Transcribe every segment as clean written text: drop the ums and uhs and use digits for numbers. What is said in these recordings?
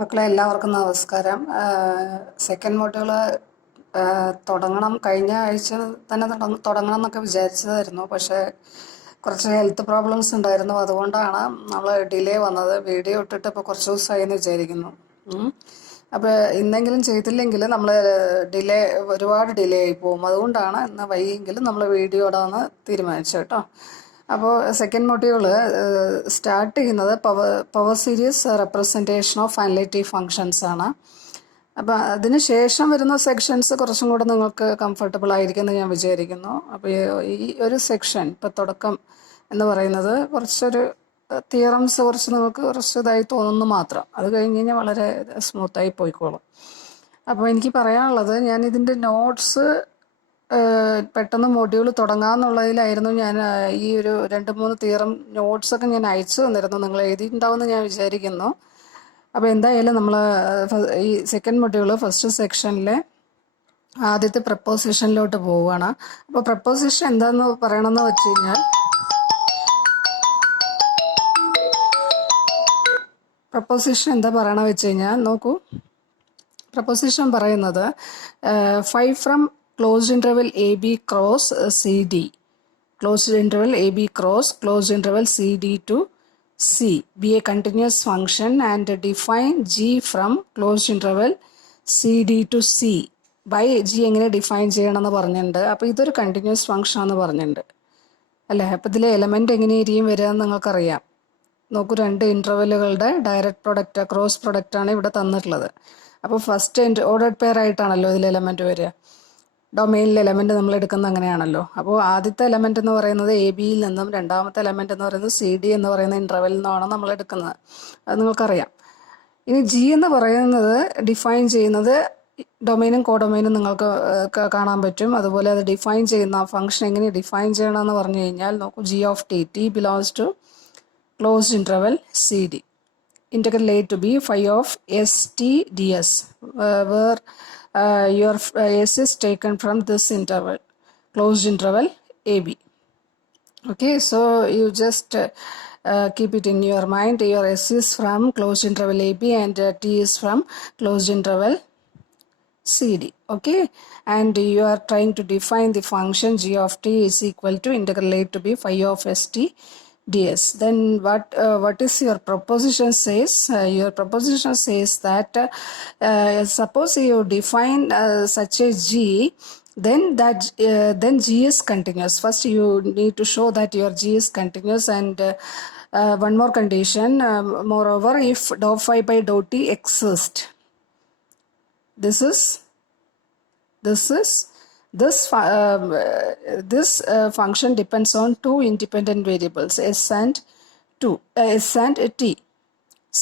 മക്കളെ എല്ലാവർക്കും നമസ്കാരം. സെക്കൻഡ് മൊഡ്യൂള് തുടങ്ങണം, കഴിഞ്ഞ ആഴ്ച തന്നെ തുടങ്ങണം എന്നൊക്കെ വിചാരിച്ചതായിരുന്നു. പക്ഷേ കുറച്ച് ഹെൽത്ത് പ്രോബ്ലംസ് ഉണ്ടായിരുന്നു, അതുകൊണ്ടാണ് നമ്മൾ ഡിലേ വന്നത്. വീഡിയോ ഇട്ടിട്ട് ഇപ്പോൾ കുറച്ച് ദിവസമായി എന്ന് വിചാരിക്കുന്നു. അപ്പോൾ ഇന്നെങ്കിലും ചെയ്തില്ലെങ്കിൽ നമ്മൾ ഒരുപാട് ഡിലേ ആയി പോകും. അതുകൊണ്ടാണ് ഇന്ന് വൈകിയെങ്കിലും നമ്മൾ വീഡിയോ ഇടാമെന്ന് തീരുമാനിച്ചത് കേട്ടോ. അപ്പോൾ സെക്കൻഡ് മൊഡ്യൂള് സ്റ്റാർട്ട് ചെയ്യുന്നത് power series representation of analytic functions ആണ്. അപ്പോൾ അതിന് ശേഷം വരുന്ന സെക്ഷൻസ് കുറച്ചും കൂടെ നിങ്ങൾക്ക് കംഫർട്ടബിൾ ആയിരിക്കുമെന്ന് ഞാൻ വിചാരിക്കുന്നു. അപ്പോൾ ഈ ഒരു സെക്ഷൻ ഇപ്പോൾ തുടക്കം എന്ന് പറയുന്നത് കുറച്ചൊരു തിയറംസ് നിങ്ങൾക്ക് കുറച്ച് ഇതായി തോന്നുന്നു മാത്രം. അത് കഴിഞ്ഞ് കഴിഞ്ഞാൽ വളരെ സ്മൂത്തായി പോയിക്കോളും. അപ്പോൾ എനിക്ക് പറയാനുള്ളത്, ഞാൻ ഇതിൻ്റെ നോട്ട്സ് പെട്ടെന്ന് മൊഡ്യൂൾ തുടങ്ങാമെന്നുള്ളതിലായിരുന്നു. ഞാൻ ഈ ഒരു 2-3 തിയറം നോട്ട്സൊക്കെ ഞാൻ അയച്ചു തന്നിരുന്നു, നിങ്ങൾ എഴുതിയിട്ടുണ്ടാവുമെന്ന് ഞാൻ വിചാരിക്കുന്നു. അപ്പോൾ എന്തായാലും നമ്മൾ ഈ സെക്കൻഡ് മൊഡ്യൂൾ ഫസ്റ്റ് സെക്ഷനിലെ ആദ്യത്തെ പ്രപ്പോസിഷനിലോട്ട് പോവുകയാണ്. അപ്പോൾ പ്രപ്പോസിഷൻ എന്താണെന്ന് പറയണമെന്ന് വെച്ച് കഴിഞ്ഞാൽ, പ്രപ്പോസിഷൻ എന്താ പറയണമെന്ന് വെച്ച് കഴിഞ്ഞാൽ നോക്കൂ. പ്രപ്പോസിഷൻ പറയുന്നത് 5 from closed interval AB cross CD, closed interval AB cross closed interval CD to C be a continuous function and define G from closed interval CD to C by G എങ്ങനെ ഡിഫൈൻ ചെയ്യണമെന്ന് പറഞ്ഞിട്ടുണ്ട്. അപ്പോൾ ഇതൊരു കണ്ടിന്യൂസ് ഫംഗ്ഷൻ ആണെന്ന് പറഞ്ഞിട്ടുണ്ട് അല്ലേ. അപ്പോൾ ഇതിലെ എലമെൻറ്റ് എങ്ങനെയായിരിക്കും വരിക എന്ന് നിങ്ങൾക്കറിയാം. നോക്കൂ, 2 ഇൻ്റർവെല്ലുകളുടെ ഡയറക്റ്റ് പ്രൊഡക്റ്റ് ക്രോസ് പ്രൊഡക്റ്റാണ് ഇവിടെ തന്നിട്ടുള്ളത്. അപ്പോൾ ഫസ്റ്റ് ഓർഡർഡ് പെയർ ആയിട്ടാണല്ലോ ഇതിൽ എലമെൻറ്റ് വരിക. ഡൊമെയിനിൽ എലമെൻറ്റ് നമ്മൾ എടുക്കുന്നത് അങ്ങനെയാണല്ലോ. അപ്പോൾ ആദ്യത്തെ എലമെൻറ്റ് എന്ന് പറയുന്നത് എ ബിയിൽ നിന്നും, രണ്ടാമത്തെ എലമെൻറ്റ് എന്ന് പറയുന്നത് സി ഡി എന്ന് പറയുന്ന ഇൻ്റർവെല്ലിൽ നിന്നാണ് നമ്മൾ എടുക്കുന്നത്. അത് നിങ്ങൾക്കറിയാം. ഇനി ജി എന്ന് പറയുന്നത് ഡിഫൈൻ ചെയ്യുന്നത് ഡൊമെയിനും കോഡൊമെയിനും നിങ്ങൾക്ക് കാണാൻ പറ്റും. അതുപോലെ അത് ഡിഫൈൻ ചെയ്യുന്ന ഫംഗ്ഷൻ എങ്ങനെ ഡിഫൈൻ ചെയ്യണമെന്ന് പറഞ്ഞു കഴിഞ്ഞാൽ നോക്കൂ, G of T, T belongs to closed interval C D. Integral A to B phi of ST ds, where your S is taken from this interval, closed interval AB. Okay, so you just keep it in your mind. Your S is from closed interval AB and T is from closed interval CD. Okay, and you are trying to define the function G of T is equal to integral A to B phi of ST ds. Then what is your proposition says? Your proposition says that suppose you define such a G, then G is continuous. First you need to show that your G is continuous, and one more condition, moreover, if dou phi by dou t exists, this function depends on 2 independent variables, s and t.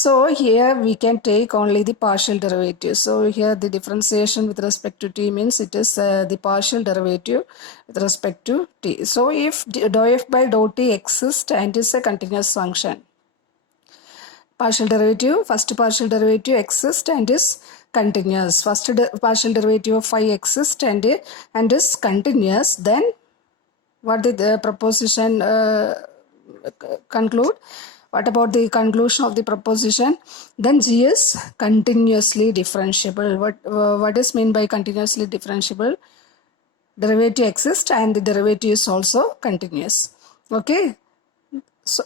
So here we can take only the partial derivative. So here the differentiation with respect to t means it is the partial derivative with respect to t. So if dou f by dou t exists and is a continuous function, first partial derivative exists and is continuous. First partial derivative of phi exists and is continuous. Then what did the proposition conclude? What about the conclusion of the proposition? Then G is continuously differentiable. What is meant by continuously differentiable? Derivative exists and the derivative is also continuous. Okay. So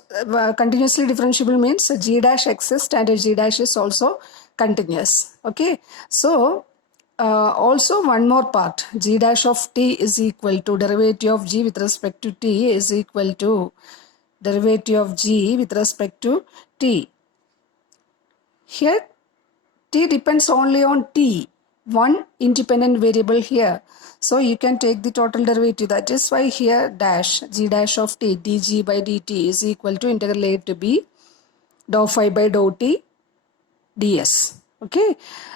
continuously differentiable means G dash exists and G dash is also continuous. Okay, so also one more part, G dash of t is equal to derivative of G with respect to t is equal to derivative of G with respect to t. Here t depends only on t, one independent variable here. So you can take the total derivative. That is why here dash, G dash of t, dg by dt is equal to integral A to B dou phi by dou t ds. Okay,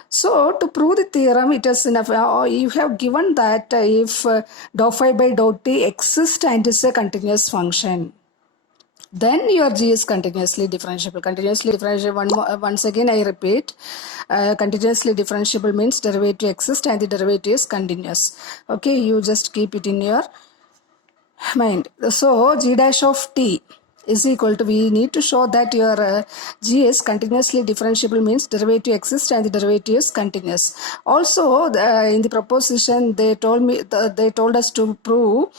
so to prove the theorem, it is enough. You have given that if dou phi by dou t exists and is a continuous function, then your G is continuously differentiable. Continuously differentiable, once again I repeat, continuously differentiable means derivative exists and the derivative is continuous. Okay, you just keep it in your mind. So G dash of t is equal to, we need to show that your g is continuously differentiable, means derivative exists and the derivative is continuous. Also in the proposition they told us to prove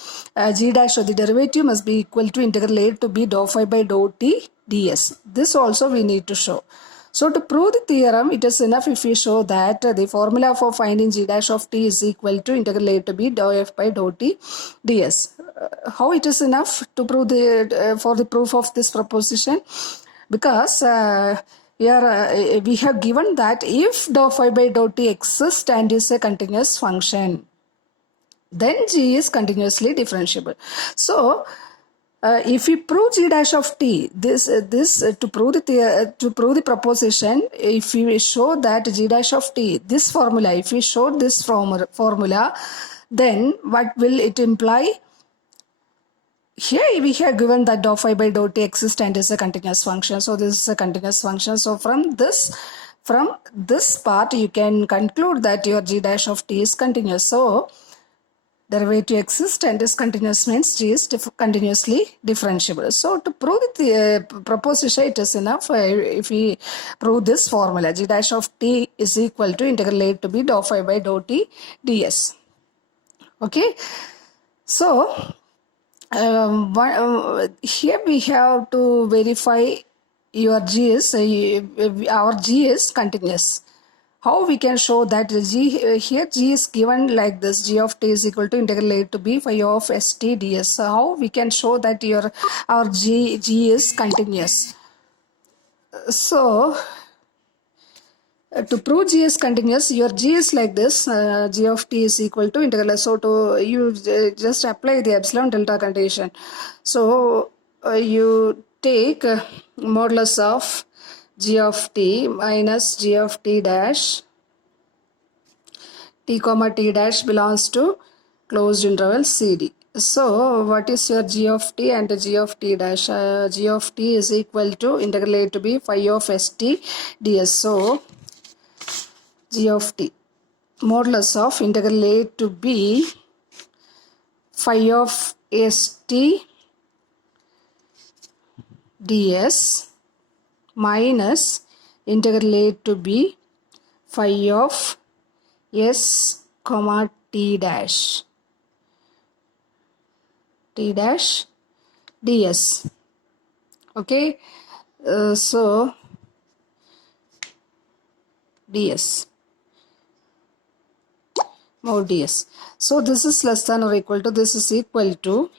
g dash of the derivative must be equal to integral a to b dou phi by dou t ds. This also we need to show. So to prove the theorem, it is enough if we show that the formula for finding g dash of t is equal to integral a to b dou f by dou t ds. How it is enough to prove for the proof of this proposition? Because here we have given that if dou phi by dou t exists and is a continuous function, then g is continuously differentiable. So if we prove g dash of t, to prove the proposition, if we show that g dash of t, this formula, if we show this formula, then what will it imply? Here we have given that dou phi by dou t exists and is a continuous function. So this is a continuous function. So from this part you can conclude that your g dash of t is continuous. So derivative exists and is continuous means g is continuously differentiable. So to prove the proposition, it is enough if we prove this formula, g dash of t is equal to integral a to b dou phi by dou t ds. Okay, so here we have to verify your g is our g is continuous. How we can show that g, here g is given like this, g of t is equal to integral a to b phi of st ds. So how we can show that our g is continuous? So to prove g is continuous, your g is like this, g of t is equal to integral. So to you just apply the epsilon delta condition. So you take modulus of g of t minus g of t dash, t comma t dash belongs to closed interval CD. So what is your g of t and g of t dash? G of t is equal to integral a to b phi of st ds. So g of t modulus of integral a to b phi of st ds minus integral a to b phi of s comma t dash ds. Okay, so ds mod ds. So this is less than or equal to, this is equal to